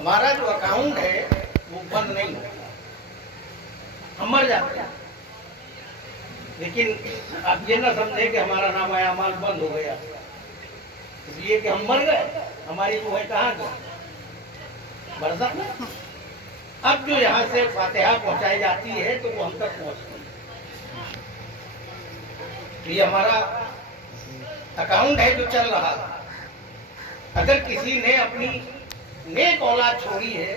हमारा जो अकाउंट है वो बंद नहीं होता, हम मर जाते हैं। लेकिन आप ये ना समझे कि हमारा नाम अमाल बंद हो गया इसलिए कि हम मर गए, हमारी वो है कहाँ गई बरसात में। अब जो यहाँ से फातिहा पहुंचाई जाती है तो वो हम तक पहुंचती है। तो ये हमारा अकाउंट है जो चल रहा है। अगर किसी ने अपनी नेक औलाद छोड़ी है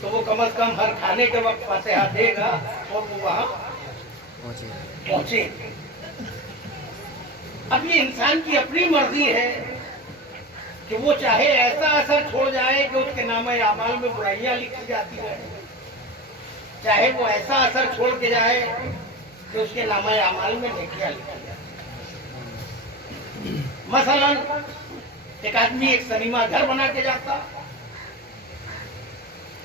तो वो कम से कम हर खाने के वक्त फातिहा देगा और वो वहां पहुंचे। अब ये इंसान की अपनी मर्जी है कि वो चाहे ऐसा असर छोड़ जाए कि उसके नामे आमाल में बुराइयां लिखी जाती है, चाहे वो ऐसा असर छोड़ के जाए कि उसके नामे आमाल में नेकियां लिखी जाए। मसलन एक आदमी एक सिनेमा घर बना के जाता,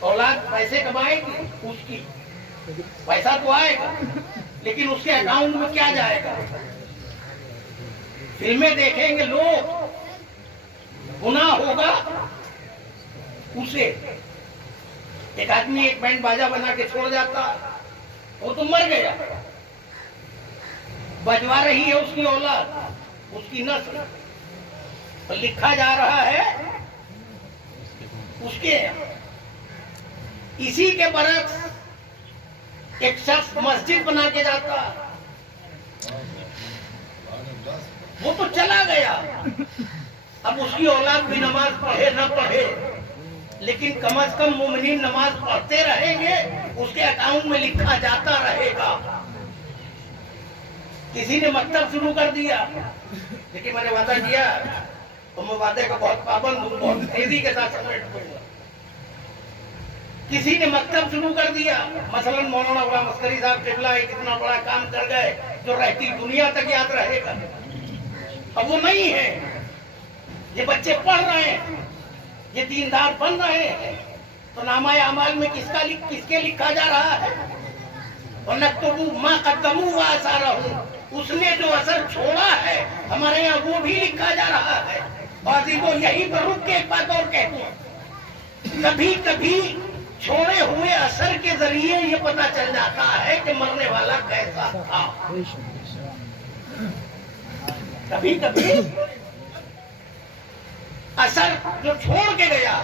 औलाद पैसे कमाएगी, उसकी पैसा तो आएगा लेकिन उसके अकाउंट में क्या जाएगा? फिल्में देखेंगे लोग, गुनाह होगा उसे। एक आदमी एक बैंड बाजा बना के छोड़ जाता, वो तो मर गया, बजवा रही है उसकी औलाद, उसकी नस्ल, तो लिखा जा रहा है उसके। इसी के बरक्स एक शख्स मस्जिद बना के जाता, वो तो चला गया, अब उसकी औलाद भी नमाज पढ़े न पढ़े लेकिन कम से कम मोमिनीन नमाज पढ़ते रहेंगे, उसके अकाउंट में लिखा जाता रहेगा। किसी ने मकतब शुरू कर दिया, लेकिन मैंने वादा किया तो मैं वादे का बहुत पाबंद हूं, बहुत तेजी के साथ समेट दूंगा। किसी ने मकतब शुरू कर दिया, मसलन मौलाना गुलाम अस्करी साहब टिबला एक इतना बड़ा काम कर गए जो रहती दुनिया तक याद रहेगा। अब वो नहीं है, ये बच्चे पढ़ रहे हैं, ये दीनदार बन रहे हैं, तो नामा अमाल में किसके लिखा जा रहा है? और नक्तबू मा कद्दमू व आसारहू, उसने जो असर छोड़ा है हमारे यहाँ वो भी लिखा जा रहा है। और यही पर रुक के एक बात और कहते हैं, कभी कभी छोड़े हुए असर के जरिए ये पता चल जाता है कि मरने वाला कैसा था। कभी कभी असर जो छोड़ के गया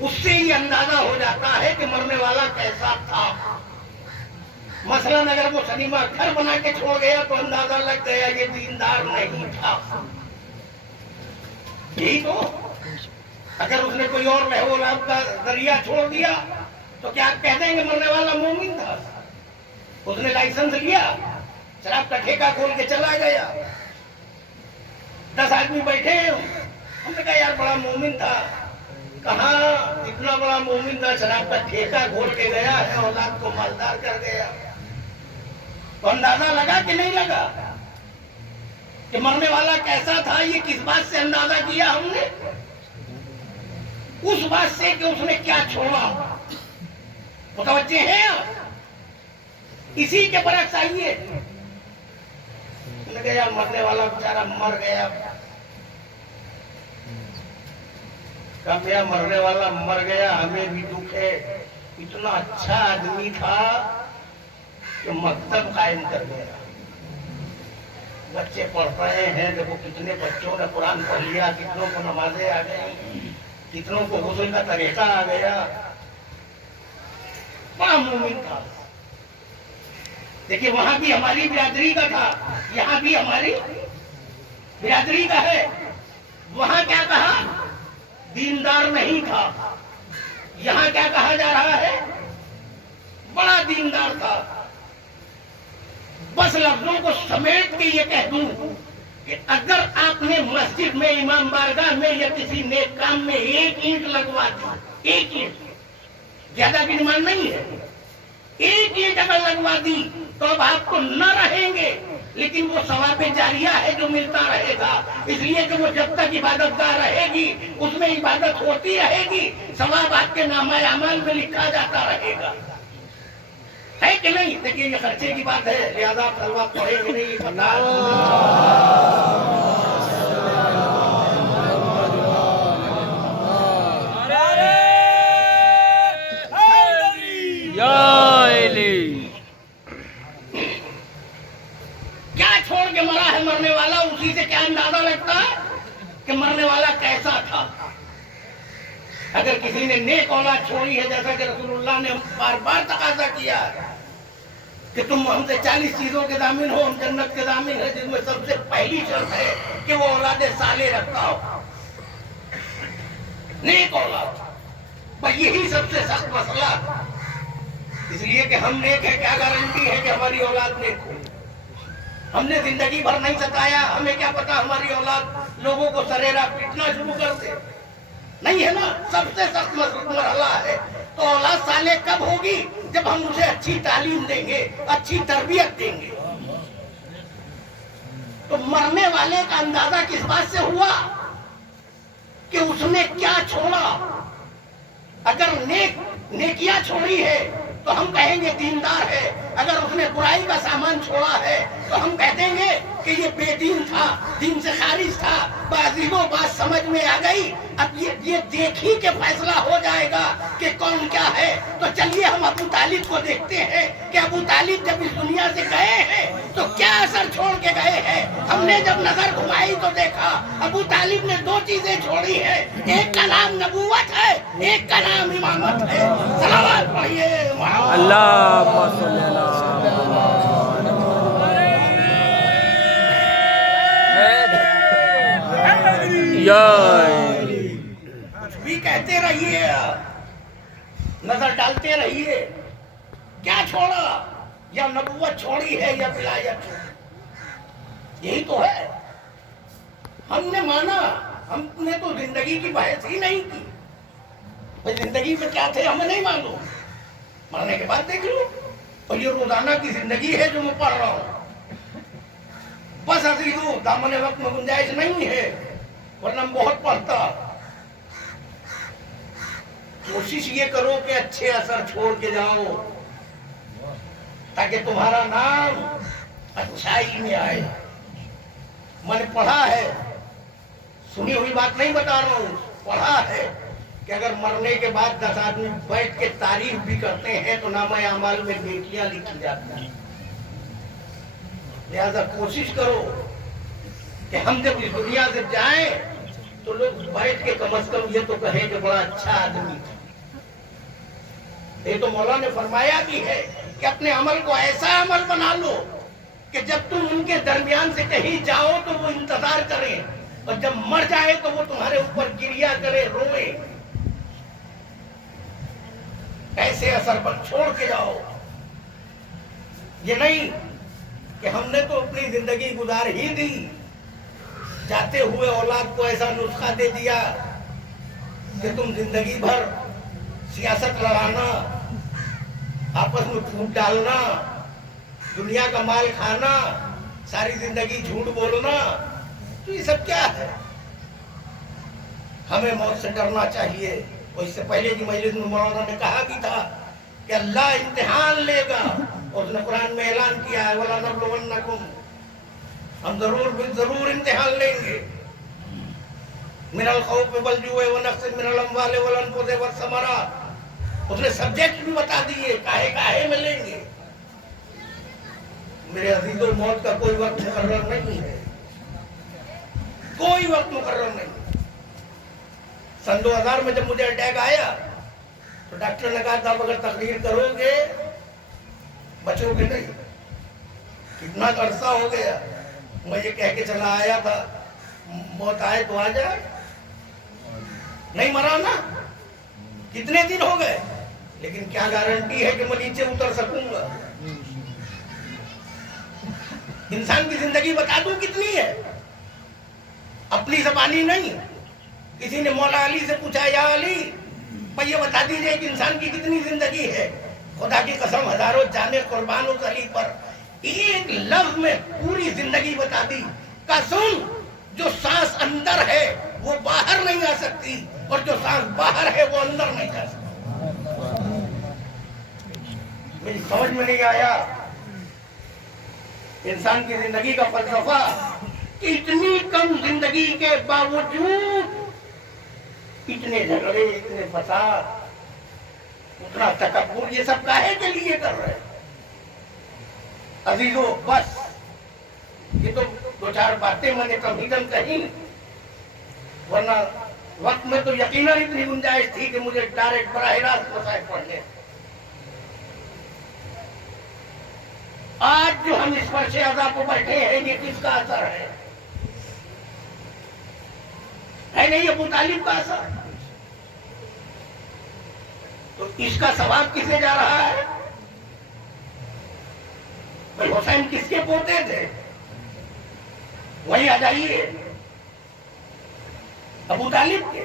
उससे ही अंदाजा हो जाता है कि मरने वाला कैसा था। मसलन अगर वो सिनेमा घर बना के छोड़ गया तो अंदाजा लग गया ये दीनदार नहीं था। यही तो, अगर उसने कोई और लहू-ओ-लाब का जरिया छोड़ दिया तो क्या आप कह देंगे मरने वाला मोमिन था? उसने लाइसेंस लिया, शराब का ठेका खोल के चला गया, 10 आदमी बैठे हैं, हमने कहा यार बड़ा मोमिन था। कहाँ इतना बड़ा मोमिन था, शराब का ठेका खोल के गया है, औलाद को मालदार कर गया। तो अंदाजा लगा कि नहीं लगा कि मरने वाला कैसा था? ये किस बात से अंदाजा किया हमने? उस बात से कि उसने क्या छोड़ा। मुतवज्जे हैं आप? इसी के बरक्स आइए, उन्होंने कहा यार मरने वाला बेचारा मर गया। कब गया मरने वाला मर गया, हमें भी दुख है। इतना अच्छा आदमी था कि मकतब कायम कर गया, बच्चे पढ़ रहे हैं, देखो कितने बच्चों ने कुरान पढ़ लिया, कितनों को नमाजें आ गई, कितनों को गुस्ल का तरीका आ गया। बड़ा मोमिन था। देखिए वहां भी हमारी बिरादरी का था, यहाँ भी हमारी बिरादरी का है। वहां क्या कहा? दीनदार नहीं था। यहाँ क्या कहा जा रहा है? बड़ा दीनदार था। बस लफ्जों को समेट के ये कह दूं कि अगर आपने मस्जिद में, इमाम बारगाह में या किसी नेक काम में एक ईंट लगवा दी, एक ईंट, ज्यादा की डिमांड नहीं है, एक ईंट अगर लगवा दी तो अब आपको न रहेंगे, लेकिन वो सवाबे जारिया है जो मिलता रहेगा। इसलिए कि वो जब तक इबादतगार रहेगी उसमें इबादत होती रहेगी, सवाब आपके नामा अमाल में लिखा जाता रहेगा। है कि नहीं? देखिए ये खर्चे की बात है, लिहाजा आप सलवात पढ़ेंगे नहीं पता। था। अगर किसी ने नेक औलाद छोड़ी है, जैसा कि रसूलुल्लाह ने बार बार तकाजा किया कि तुम हमसे 40 चीजों के दामिन हो, हम जन्नत के दामिन है, जिसमें सबसे पहली शर्त है कि वो औलाद साले रखता हो, नेक औलाद। भाई यही सबसे सख्त मसला, इसलिए कि हम नेक है, क्या गारंटी है कि हमारी औलाद नेक हो? हमने जिंदगी भर नहीं सताया, हमें क्या पता हमारी औलाद लोगों को सरेरा पीटना शुरू कर दे। नहीं है ना, सबसे सख्त मरहला है। तो औलाद साले कब होगी? जब हम उसे अच्छी तालीम देंगे, अच्छी तरबियत देंगे। तो मरने वाले का अंदाजा किस बात से हुआ कि उसने क्या छोड़ा। अगर नेकियां छोड़ी है तो हम कहेंगे दीनदार है, अगर उसने बुराई का सामान छोड़ा है तो हम कह देंगे कि ये बेदीन था, दीन से खारिज था। बाजीगो बात समझ में आ गई। अब ये देख ही के फैसला हो जाएगा कि कौन क्या है। तो चलिए हम अबू तालिब को देखते हैं कि अबू तालिब जब इस दुनिया से गए हैं तो क्या असर छोड़ के गए हैं। हमने जब नजर घुमाई तो देखा अबू तालिब ने 2 चीजें छोड़ी है, एक का नाम नबूवत है, एक का नाम इमामत है। सलावत पढ़िए अल्लाह कुछ भी कहते रहिए, नजर डालते रहिए, क्या छोड़ा, या नबूवत छोड़ी है या विलायत छोड़ी, यही तो है। हमने माना, हमने तो जिंदगी की बहस ही नहीं की। भाई जिंदगी में क्या थे हमें नहीं मालूम, मरने के बाद देख लो। और ये रोजाना की जिंदगी है जो मैं पढ़ रहा हूं। बस अजीजों, दामन वक्त में गुंजाइश नहीं है, वरना मैं बहुत पढ़ता। कोशिश ये करो कि अच्छे असर छोड़ के जाओ, ताकि तुम्हारा नाम अच्छाई में आए। मैंने पढ़ा है, सुनी हुई बात नहीं बता रहा हूं, पढ़ा है कि अगर मरने के बाद 10 आदमी बैठ के तारीफ भी करते हैं तो नामा अमाल में नेकियां लिखी जाती हैं। लिहाजा कोशिश करो कि हम जब इस दुनिया से जाएं तो लोग बैठ के कम से कम ये तो कहें कि बड़ा अच्छा आदमी था। ये तो मौला ने फरमाया भी है कि अपने अमल को ऐसा अमल बना लो कि जब तुम उनके दरमियान से कहीं जाओ तो वो इंतजार करें, और जब मर जाए तो वो तुम्हारे ऊपर गिरिया करे, रोए। ऐसे असर पर छोड़ के जाओ। ये नहीं कि हमने तो अपनी जिंदगी गुजार ही दी, जाते हुए औलाद को ऐसा नुस्खा दे दिया कि तुम जिंदगी भर सियासत लड़ाना, आपस में फूट डालना, दुनिया का माल खाना, सारी जिंदगी झूठ बोलना। तो ये सब क्या है? हमें मौत से डरना चाहिए। और इससे पहले की मजलिस में मौलाना ने कहा भी था कि अल्लाह इम्तिहान लेगा, और उसने कुरान में ऐलान किया है वला नबलुवन्नकुम, हम जरूर इम्तिहान लेंगे। मिनल खौफ वल जुए व नक्सिन मिनल अमवाल वल अनफुस वस्समरात। उसने सब्जेक्ट भी बता दिए, काहे में लेंगे। मेरे अजीजों, मौत का कोई वक्त मुकर्रर नहीं है, कोई वक्त मुकर्रर नहीं। सन 2000 में जब मुझे अटैक आया तो डॉक्टर ने कहा था अगर तकरीर करोगे बचोगे नहीं। कितना अरसा हो गया, मैं ये कह के चला आया था मौत आए तो आ जाए, नहीं मरा ना। कितने दिन हो गए, लेकिन क्या गारंटी है कि मैं नीचे उतर सकूंगा। इंसान की जिंदगी बता दूं कितनी है, अपनी जबानी नहीं। किसी ने मौला अली से पूछा, या अली भाई ये बता दीजिए कि इंसान की कितनी जिंदगी है। खुदा की कसम हजारों जाने कुर्बान उस अली पर, एक लफ्ज में पूरी जिंदगी बता दी। कसम, जो सांस अंदर है वो बाहर नहीं आ सकती, और जो सांस बाहर है वो अंदर नहीं जा सकती। मेरी समझ में नहीं आया इंसान की जिंदगी का फलसफा कि इतनी कम जिंदगी के बावजूद इतने झगड़े, इतने फसाद, उतना तकब्बुर, ये सब काहे के लिए कर रहे हैं? अजीजों, बस ये तो 2-4 बातें मैंने कभी कही, वरना वक्त में तो यकीनन इतनी गुंजाइश थी कि मुझे डायरेक्ट बराह रास्त मसाइल पढ़ने। आज जो हम इस फर्श अज़ा पर बैठे हैं, ये किसका असर है नहीं अबू तालिब का असर। तो इसका सवाब किसे जा रहा है? भाई हुसैन किसके पोते थे? वही आ जाइए, अबू तालिब के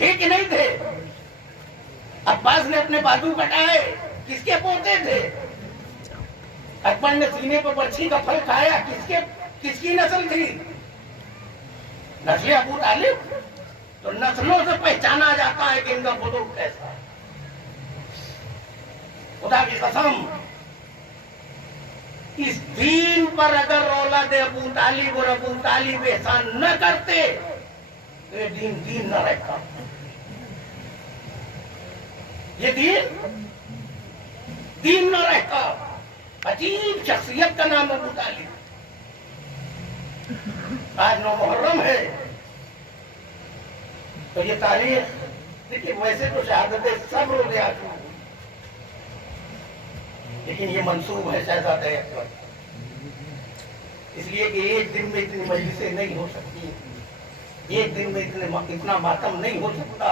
थे कि नहीं थे? अब्बास ने अपने बाजू कटाए, किसके पोते थे? अकबर ने सीने पर बर्छी का फल खाया, किसकी नस्ल थी? नस्ल अबू तालिब। तो नस्लों से पहचाना जाता है कि इनका बुजुर्ग कैसा है। खुदा की कसम, इस दीन पर अगर औलाद अबू तालिब और अबू तालिब एहसान न करते तो ये दीन न रहता। ये दीन न रहता। अजीब शख्सियत का नाम अबू तालिब। आज 9 मुहर्रम है तो ये तारीख देखिए, वैसे तो शहादतें सब रोज़े आती हैं, लेकिन ये मंसूब है शहजादे अकबर, इसलिए कि एक दिन में इतनी मजलिसें नहीं हो सकती, एक दिन में इतना मातम नहीं हो सकता।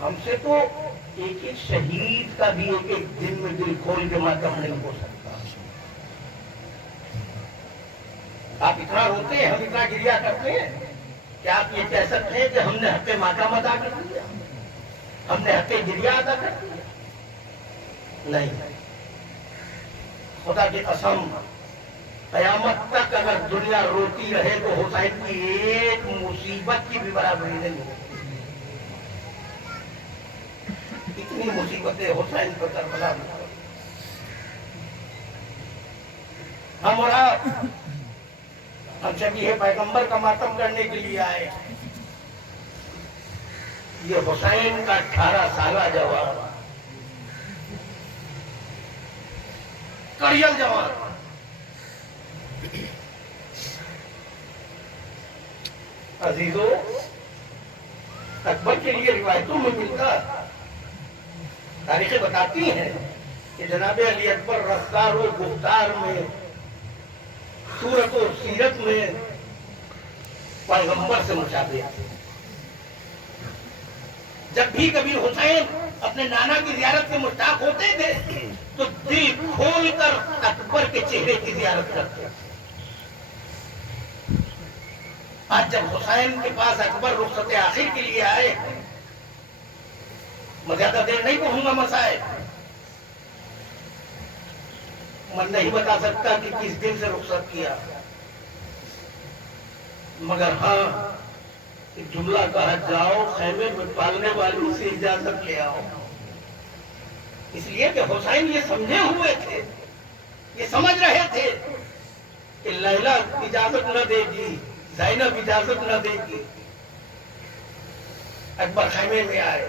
हमसे तो एक एक शहीद का भी एक एक दिन में दिल खोल के मातम नहीं हो सकता। आप इतना रोते हैं, हम इतना गिरिया करते हैं, क्या आप ये कह सकते हैं कि हमने हक़ मातम अदा कर दिया, हमने हक़ गिरिया अदा कर दिया? नहीं। खुदा की कसम, कयामत तक अगर दुनिया रोती रहे तो हुसैन की एक मुसीबत की भी बराबरी नहीं होगी। इतनी मुसीबतें हुसैन पर करबला में। हम और आप हम शबीह पैगंबर का मातम करने के लिए आए। ये हुसैन का 18 साला जवान, कड़ियल जवान, अजीजों, अकबर के लिए रिवायतों में मिलता, तारीखें बताती हैं कि जनाब अली अकबर रफ्तार और गुफ्तार में, सूरत और सीरत में पैगंबर से मुशाबे थे। जब भी कभी हुसैन अपने नाना की ज़ियारत से मुश्ताक होते थे तो दिल खोलकर अकबर के चेहरे की ज़ियारत करते। आज जब हुसैन के पास अकबर रुखसत आखिर के लिए आए, मैं ज्यादा देर नहीं कहूंगा मसाइल, मैं नहीं बता सकता कि किस दिन से रुखसत किया, मगर हाँ एक जुमला कहा, जाओ खैमे में पालने वाली से इजाजत ले आओ। इसलिए कि हुसैन ये समझे हुए थे, ये समझ रहे थे कि लैला इजाजत न देगी, ज़ैनब इजाजत न देगी। अकबर खैमे में आए।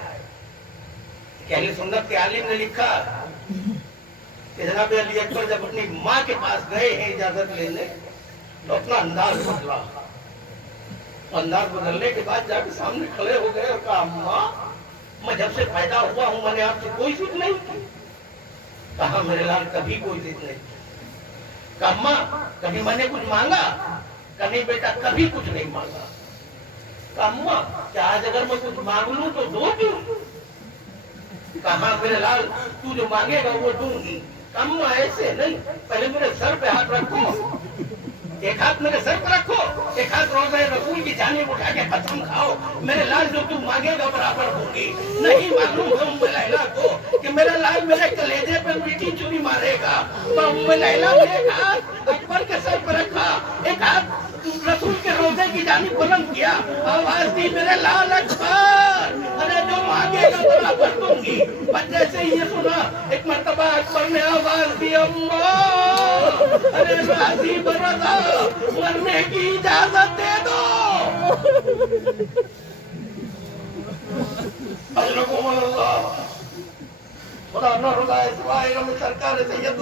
अहले सुन्नत के आलिम ने लिखा कि जनाब अली अकबर जब अपनी माँ के पास गए हैं इजाजत लेने तो अपना अंदाज बदला। अंदाज बदलने के बाद जाके सामने खड़े हो गए और कहा, अम्मा मैं जब से पैदा हुआ हूँ मैंने आपसे कोई जिद नहीं की। कहा, मेरे लाल कभी कोई जिद नहीं की। कहा, अम्मा कभी मैंने कुछ मांगा? कहा, नहीं बेटा कभी कुछ नहीं मांगा। कहा, अम्मा क्या आज अगर मैं कुछ मांग लूं तो दो दूं? कहा, मेरे लाल तू जो मांगेगा वो दूंगी। अम्मा ऐसे नहीं, पहले मेरे सर पे हाथ रखो, एक हाथ मेरे सर पे रखो, एक हाथ रोज़े रसूल की जानिब उठा के कसम खाओ, मेरे लाल जो तू मांगेगा बराबर होगी। नहीं मालूम है उम्मे लैला को कि मेरा लाल मेरे कलेजे पे मीठी चुनी मारेगा। तो उम्मे लैला ने एक हाथ अकबर के सर पर रखा, एक हाथ रसूल के रोज़े की जानिब बुलंद किया, आवाज दी, मेरे लाल अकबर, अरे जो मांगेगा बराबर दूंगी। पर जैसे ये सुना, एक मर्तबा अकबर ने आवाज दी, अम्मा अरे राजी बरदा मरने की इजाजत दे दो। अल्लाह खुदा न रुलाए सिवाय में सरकार सैयद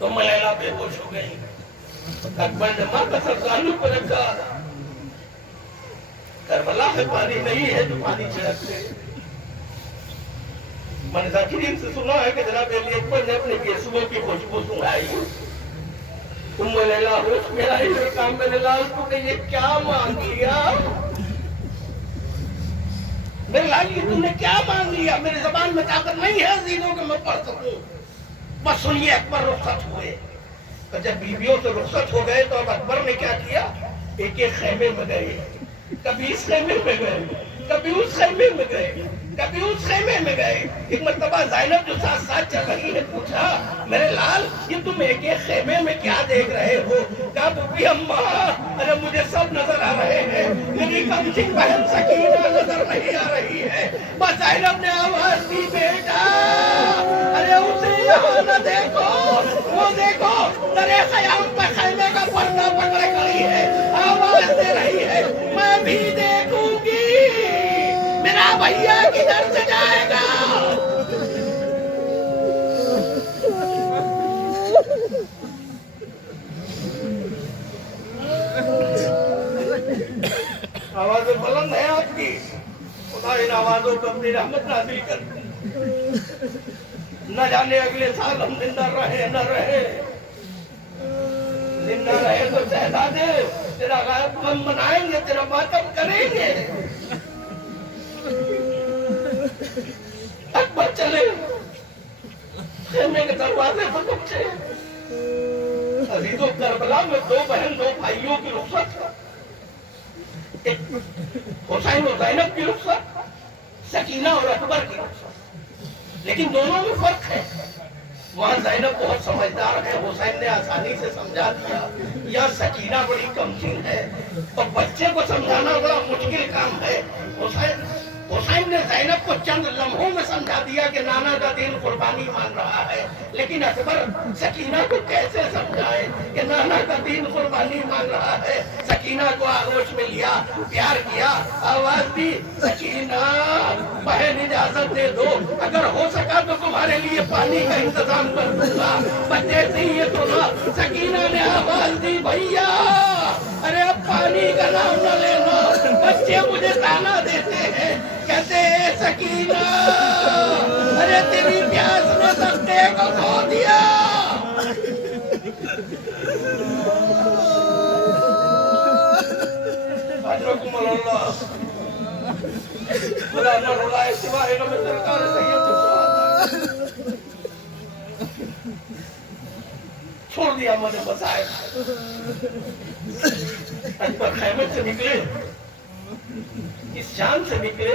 तो मैं लैला बेहोश हो गई। اکبر نے ماں کا سر زانو پر رکھا، کربلا میں پانی نہیں ہے تو پانی چھڑک دے۔ میں نے ذاکرین سے سنا ہے کہ جناب علی اکبر نے اپنے گیسووں کی خوشبو سنگھائی۔ ام لیلا ہوش میں آئی اور کہا میرے لال تو نے یہ کیا مانگ لیا؟ میرے لال یہ تم نے کیا مانگ لیا؟ میری زبان میں طاقت نہیں ہے عزیزوں کہ میں پڑھ سکوں۔ بس سنیے، اکبر رخصت ہوئے۔ تو جب بیویوں سے رخصت ہو گئے تو اب اکبر نے کیا کیا؟ ایک ایک خیمے میں گئے، کبھی اس خیمے میں گئے، کبھی اس خیمے میں گئے، کبھی اس خیمے میں گئے۔ ایک مرتبہ زینب جو ساتھ ساتھ چل رہی ہے پوچھا میرے لال یہ تم ایک ایک خیمے میں کیا دیکھ رہے ہو؟ کہا بوبی اماں ارے مجھے سب نظر آ رہے ہیں، میری کمسن بہن سکینہ نظر نہیں آ رہی ہے۔ بس زینب نے آواز دی بیٹا ارے اسے یہاں نہ دیکھو، وہ دیکھو درے خیام پہ خیمے کا پردہ پکڑے کھڑی ہے، آواز دے رہی ہے میں بھی دیکھوں گی میرا بھیا کدھر سے جائے گا۔ آوازیں بلند ہے آپ کی، خدا ان آوازوں کو اپنی رحمت نازل کر۔ نہ جانے اگلے سال ہم زندہ رہے نہ رہے، زندہ رہے تو شہزادے تیرا غائب ہم منائیں گے، تیرا ماتم کریں گے۔ اکبر چلے، خیمے کے دروازے پر پہنچے۔ عزیزوں کربلا میں دو بہن دو بھائیوں کی رخصت، ایک حسین اور زینب کی رخصت، سکینہ اور اکبر کی رخصت، لیکن دونوں میں فرق ہے۔ وہاں زینب بہت سمجھدار ہے، حسین نے آسانی سے سمجھا دیا، یا سکینہ بڑی کمسن ہے اور بچے کو سمجھانا بڑا مشکل کام ہے۔ حسین نے زینب کو چند لمحوں میں سمجھا دیا کہ نانا کا دین قربانی مانگ رہا ہے، لیکن اکبر سکینہ کو کیسے سمجھائے کہ نانا کا دین قربانی مانگ رہا ہے؟ سکینہ کو آغوش میں لیا، پیار کیا، آواز دی سکینہ بہن اجازت دے دو، اگر ہو سکا تو تمہارے لیے پانی کا انتظام کر دوں گا۔ بچے سے یہ سنا، سکینہ نے آواز دی بھیا ارے اب پانی کا نام نہ لینا، بچے مجھے تانا دیتے ہیں، کہتے اے سکینہ ارے تیری پیاس نے سکتے کو کھو دیا۔ حضرکم اللہ خدا نہ رولائے سوائے نہ میں سرکار سید چھوڑ دیا میں نے بسائے۔ اکبر خیمے سے نکلے، اس شان سے نکلے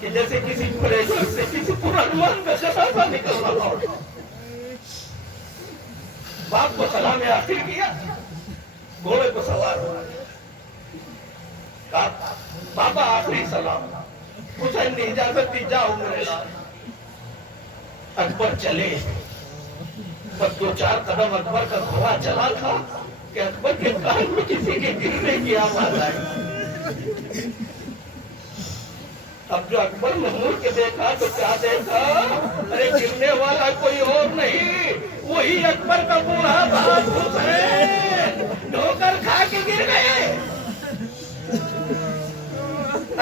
کہ جیسے کسی پریشر سے کسی پرانوان کا شفافہ نکل رہا ہو۔ باپ کو سلام آخر کیا، گھوڑے کو سوار ہوا، کہا بابا آخری سلام۔ حسین نے اجازت دی جاؤ میرے لال۔ اکبر چلے، بس دو چار قدم اکبر کا گھوڑا چلا تھا کہ اکبر کے کان میں کسی کے گرنے کی آواز آئی۔ اب جو اکبر نے مڑ کے دیکھا تو کیا دیکھا؟ ارے گرنے والا کوئی اور نہیں، وہی اکبر کا بوڑھا باپ حسین ٹھوکر کھا کے گر گئے۔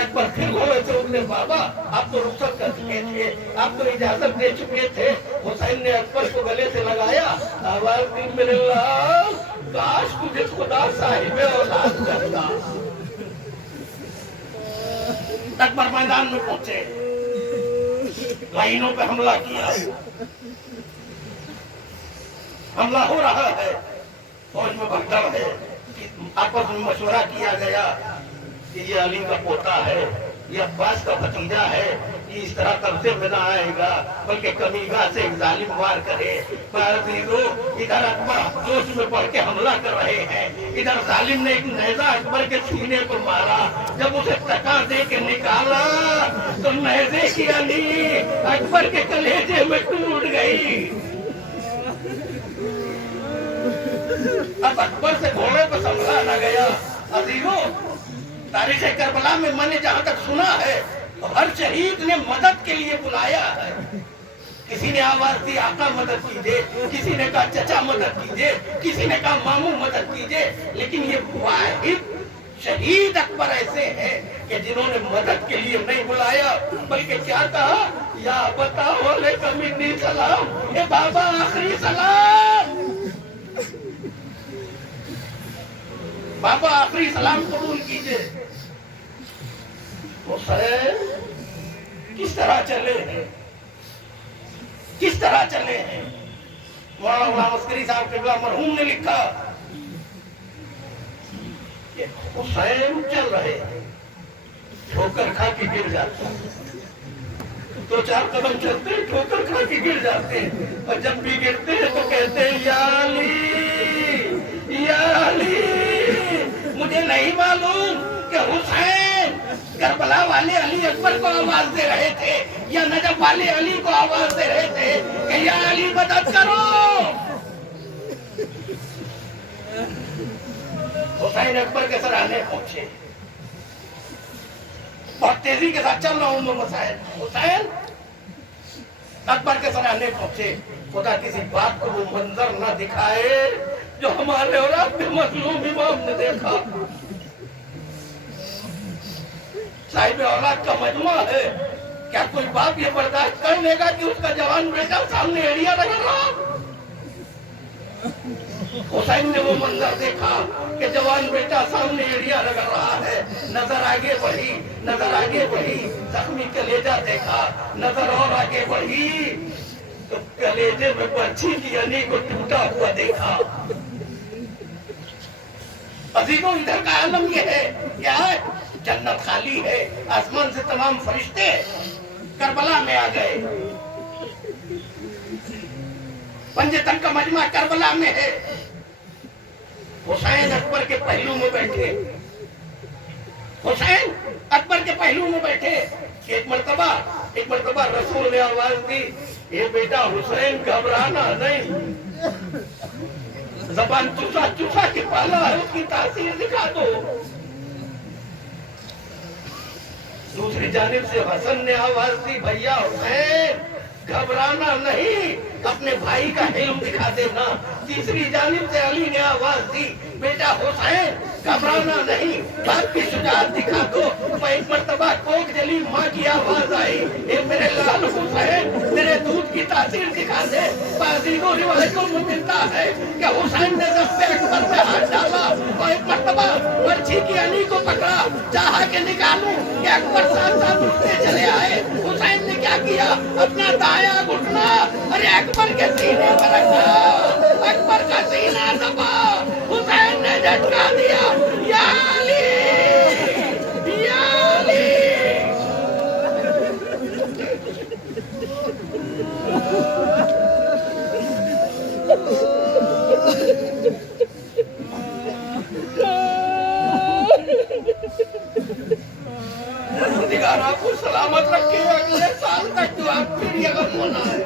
اکبر پھر گھوڑے سے اترے، بابا آپ تو رخصت کر چکے تھے، آپ تو اجازت دے چکے تھے۔ حسین نے اکبر کو گلے سے لگایا، آواز دی میرے لال کاش تجھے خدا صاحب اولاد کرتا۔ اکبر میدان میں پہنچے، لائنوں پہ حملہ کیا، حملہ ہو رہا ہے، فوج میں بھگدڑ ہے، آپس میں مشورہ کیا گیا کہ یہ علی کا پوتا ہے، یہ عباس کا بھتیجا ہے، یہ اس طرح قبضے میں نہ آئے گا بلکہ کمیگاہ سے ایک ظالم وار کرے۔ ادھر اکبر جوش میں پڑھ کے حملہ کر رہے ہیں، ادھر ظالم نے ایک نیزہ اکبر کے سینے پر مارا، جب اسے ٹکا دے کے نکالا تو نیزے کی علی اکبر کے کلیجے میں ٹوٹ گئی۔ اب اکبر سے گھوڑے پر سنبھالا نہ گیا۔ عزیزوں تاریخ کربلا میں میں نے جہاں تک سنا ہے ہر شہید نے مدد کے لیے بلایا ہے، किसी ने आवाज दी आका मदद कीजिए, किसी ने कहा चचा मदद कीजिए, किसी ने कहा मामू मदद कीजिए, लेकिन ये वाहिद शहीद अकबर ऐसे हैं कि जिन्होंने मदद के लिए नहीं बुलाया, बल्कि क्या कहा, या बताओ ले कमीनी सलाम, ए बाबा आखिरी सलाम, बाबा आखिरी सलाम कबूल कीजिए। हुसैन किस तरह चले हैं, किस तरह चले हैं। मौलाना गुलाम अस्करी साहब किबला मरहूम ने लिखा कि हुसैन चल रहे हैं, ठोकर खा के गिर जाते हैं, 2-4 कदम चलते हैं, ठोकर खा के गिर जाते हैं, और जब भी गिरते हैं तो कहते हैं या अली, या अली। मुझे नहीं मालूम कि हुसैन करबला वाले अली अकबर को आवाज दे रहे थे या नजफ वाले अली को आवाज दे रहे थे कि या अली मदद करो। हुसैन अकबर के सराहने पहुंचे, बहुत तेजी के साथ चल रहा हूं मैं हुसैन अकबर के सराहने पहुंचे। खुदा किसी बात को वो मंजर न दिखाए जो हमारे और आपके मजलूम इमाम ने देखा। साहिब औलाद का मजमा है, क्या कोई बाप ये बर्दाश्त कर लेगा कि उसका जवान बेटा सामने एड़िया लगा रहा। हुसैन ने वो मंजर देखा कि जवान बेटा सामने एड़िया लगा रहा है। नजर आगे बढ़ी, नजर आगे बढ़ी, जख्मी कलेजा देखा, नजर और आगे बढ़ी तो कलेजे में बच्ची की अनी को टूटा हुआ देखा। अजीजों, इधर का आलम ये है, क्या है, जन्नत खाली है, आसमान से तमाम फरिश्ते करबला में आ गए। पंजतन का मजमा करबला में है। हुसैन अकबर के पहलू में बैठे, हुसैन अकबर के पहलू में बैठे। एक मर्तबा रसूल ने आवाज दी, ये बेटा हुसैन घबराना नहीं, जबान चुसा चुसा के पाला है, उसकी तासीर दिखा दो। दूसरी जानिब से हसन ने आवाज दी, भैया हुसैन घबराना नहीं, अपने भाई का हिल्म दिखा देना। तीसरी जानिब से अली ने आवाज दी, बेटा हुसैन घबराना नहीं, बाप की शुजाअत दिखा दो। एक मर्तबा कोक जली माँ की आवाज आई, ए मेरे लाल हुसैन तेरे दूध की तासीर दिखा दे। बाज़ीगो रिवायतों में मिलता है कि हुसैन ने ज़ब्ते अकबर पे हाथ डाला और एक मर्तबा बर्छी की अली को पकड़ा, चाहा के निकालूं कि अकबर साथ साथ उठते चले आए। हुसैन ने क्या किया, अपना दायां घुटना अरे अकबर के सीने पर रखा, अकबर का सीना दबा, हुसैन ने झटका दिया, या अली, या अली। परवरदिगार आपको सलामत रखे, अगले साल तक दुआ फिर ये गम होना है,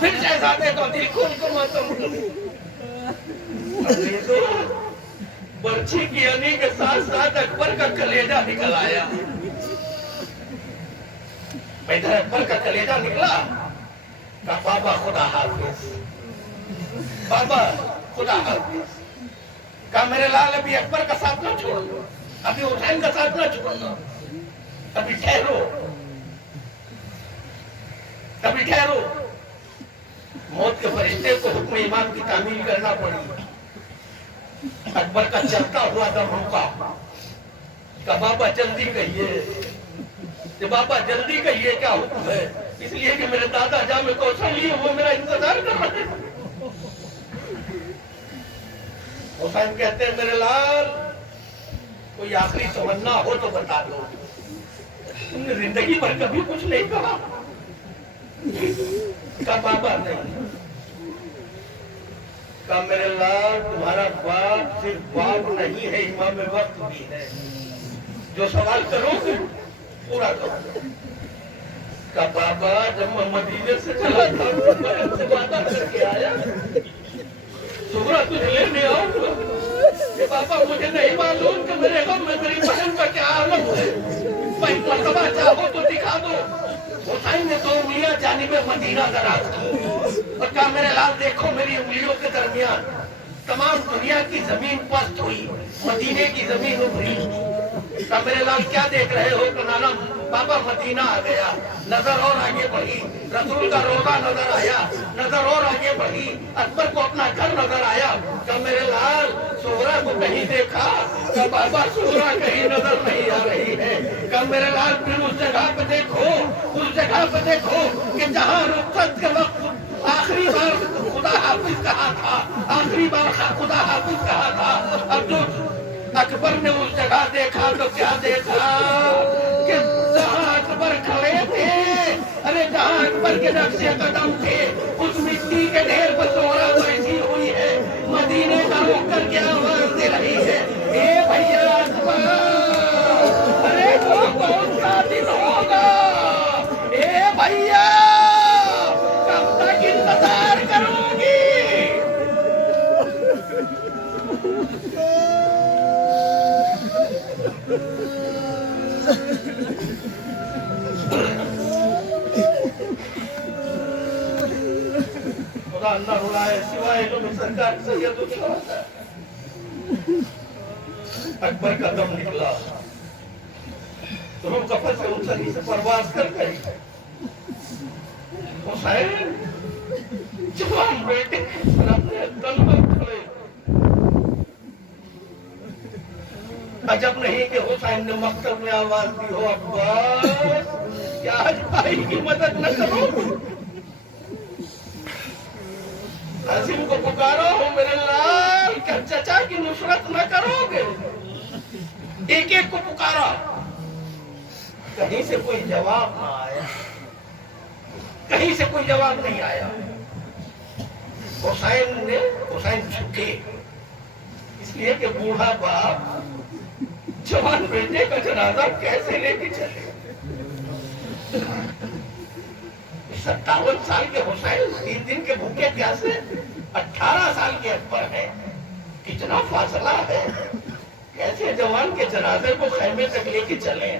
फिर शहजादे का दिल खोल को मातम करो। बर्छी की अनी के साथ साथ अकबर का कलेजा निकल आया। इधर अकबर का कलेजा निकला, कहा बाबा खुदा हाफिज, बाबा खुदा हाफिज। कहा मेरे लाल अभी अकबर का साथ ना छोड़ो, अभी हुसैन का साथ ना छोड़ना, अभी ठहरो, अभी ठहरो। मौत के फरिश्ते को हुक्म इमाम की तामील करना पड़ी। अकबर का चलता हुआ दम रुका, कहा बाबा जल्दी कहिए, बाबा जल्दी कहिए क्या हुक्म है, इसलिए कि मेरे दादा जामे कौशल लिए वो मेरा इंतजार कर रहे हैं। हुसैन कहते हैं मेरे लाल कोई आखिरी तमन्ना हो तो बता दो। तुमने जिंदगी भर कभी कुछ नहीं कहा। कहा बाबा नहीं। कहा मेरे लाल तुम्हारा बाप सिर्फ बाप नहीं है, इमाम वक्त भी है, जो सवाल करोगे पूरा करो। कहा बाबा जब मैं मदीने से चला था तो से वादा करके आया सुबह तुझे लेने आऊंगा। ये बाबा मुझे नहीं मालूम कि मेरे गम में मेरी बहन का क्या आलम है। एक मरतबा चाहो तो दिखा दो। हुसैन ने 2 उंगलियां जानिब मदीना दराज की और कहा मेरे लाल देखो मेरी उंगलियों के दरमियान तमाम दुनिया की जमीन पस्त हुई, मदीने की जमीन उभरी। कहा मेरे लाल क्या देख रहे हो? तो नाना बाबा मदीना आ गया। नजर और आगे बढ़ी, रसूल का रोजा नजर आया, नजर और आगे बढ़ी, अकबर को अपना घर नजर आया। कहा मेरे लाल सोहरा को कहीं देखा? कहा बाबा सोहरा कहीं नजर नहीं आ रही है। कहा मेरे लाल फिर उस जगह पे देखो, उस जगह पे देखो कि जहाँ रुखसत के वक्त आखिरी बार खुदा हाफिज कहा था, आखिरी बार खुदा हाफिज कहा था। अब जो अकबर ने उस जगह देखा तो क्या देखा कि जहाँ अकबर खड़े थे, अरे जहाँ अकबर के नक्शे कदम थे उस मिट्टी के ढेर पर सोहरा बैठी हुई है, मदीने का रुख करके आवाज दे रही है, ए भैया अकबर, अरे वो कौन सा दिन होगा? ए भैया कब तक इंतजार करोगी? खुदा अल्लाह रुलाए सिवाय लोग सरकार सैयद अकबर का दम निकला, रूह कफन से उतरी से परवाज कर गई। हुसैन जवान बेटे अपने दल पर खड़े। अजब नहीं कि हुसैन ने मकतब में आवाज दी हो, अब्बास क्या आज भाई की मदद न करो? हाशिम को पुकारो हो मेरे लाल, क्या चचा की नुसरत न करोगे? एक एक को पुकारा, कहीं से कोई जवाब ना आया, कहीं से कोई जवाब नहीं आया। हुसैन झुके, इसलिए कि बूढ़ा बाप जवान बेटे का जनाजा कैसे लेके चले? 57 साल के हुसैन 3 दिन के भूखे प्यासे, 18 साल के अकबर है, कितना फासला है। कैसे जवान के जनाजे को खैमे तक लेके चले?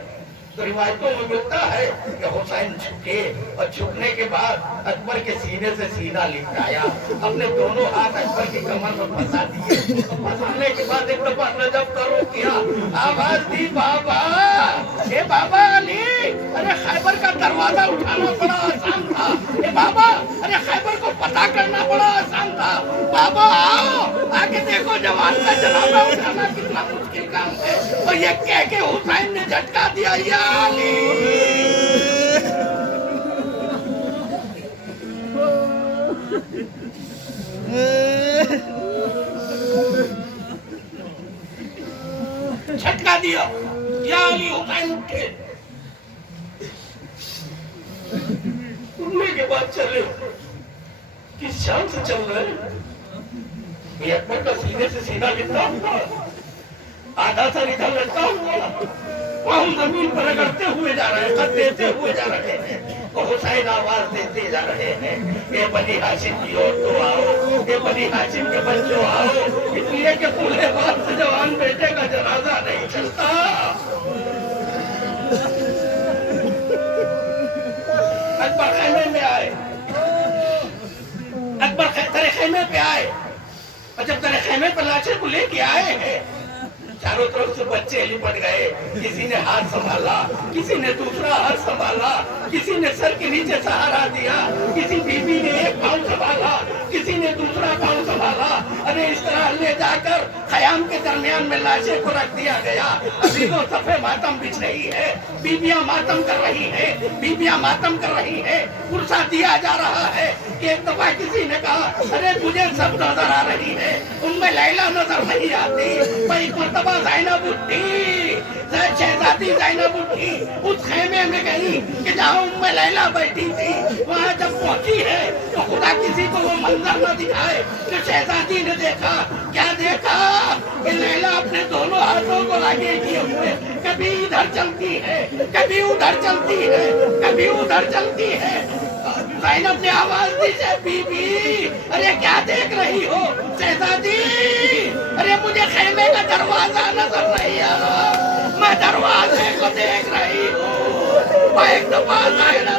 तो रिवायतों में मिलता है कि हुसैन झुके और झुकने के बाद अकबर के सीने से सीना लिपटाया, अपने दोनों हाथ अकबर की कमर में फंसा दिए। फंसाने के बाद एक दफा नजब करो किया, आवाज दी, बाबा ए बाबा अली, अरे खैबर का दरवाजा उठाना बड़ा आसान था। ए बाबा, अरे खैबर को पता करना बड़ा आसान था। बाबा आओ, आके देखो जवान का जनाजा उठाना कितना मुश्किल काम है। और ये कह के हुसैन ने झटका दिया, या अली। झटका दिया, या अली। हुसैन उठे, उठने के बाद चले। किस शान से चल रहे हैं? ये अकबर का सीने से सीना लिपटा हुआ, आधा सर इधर लटका हुआ, वहाँ जमीन पर रगड़ते हुए जा रहे हैं, खत देते हुए जा रहे हैं। और हुसैन आवाज देते जा रहे हैं, ये बनी हाशिम की औरतों आओ, ये बनी हाशिम के बच्चों आओ, इसलिए कि पूरे बात से जवान बेटे का जनाजा नहीं चलता। अकबर खैमे में आए, अकबर तेरे खैमे पे आए, और जब तेरे खैमे पर लाशे को लेके आए हैं, चारों तरफ से बच्चे लिपट गए। किसी ने हाथ संभाला, किसी ने दूसरा हाथ संभाला, किसी ने सर के नीचे सहारा दिया, किसी बीबी ने एक पाँव संभाला, किसी ने दूसरा पाँव संभाला। अरे इस तरह ले जाकर खयाम के दरमियान में लाशे को रख दिया गया। अभी तो सफे मातम बिछ रही है, बीबियां मातम कर रही हैं, बीबियां मातम कर रही हैं। पुरसा दिया जा रहा है कि एक दफा किसी ने कहा, अरे तुझे सब नजर आ रही है, उनमें लैला नजर नहीं आती। भाई मरतबा ज़ैनब उठी, शहजादी ज़ैनब उठी, उस खेमे में गई कि जहाँ उम्मे लैला बैठी थी। वहाँ जब पहुंची है तो खुदा किसी को वो मंजर न दिखाए जो शहजादी ने देखा। क्या देखा कि लैला अपने दोनों हाथों को आगे किए हुए कभी इधर चलती है, कभी उधर चलती है, कभी उधर चलती है। ज़ैनब ने आवाज दी, से बीबी अरे क्या देख रही हो? शहजादी अरे मुझे खेमे का दरवाजा नजर नहीं आ रहा, मैं दरवाजे को देख रही हूँ, मैं एक दफा ज़ाहिरा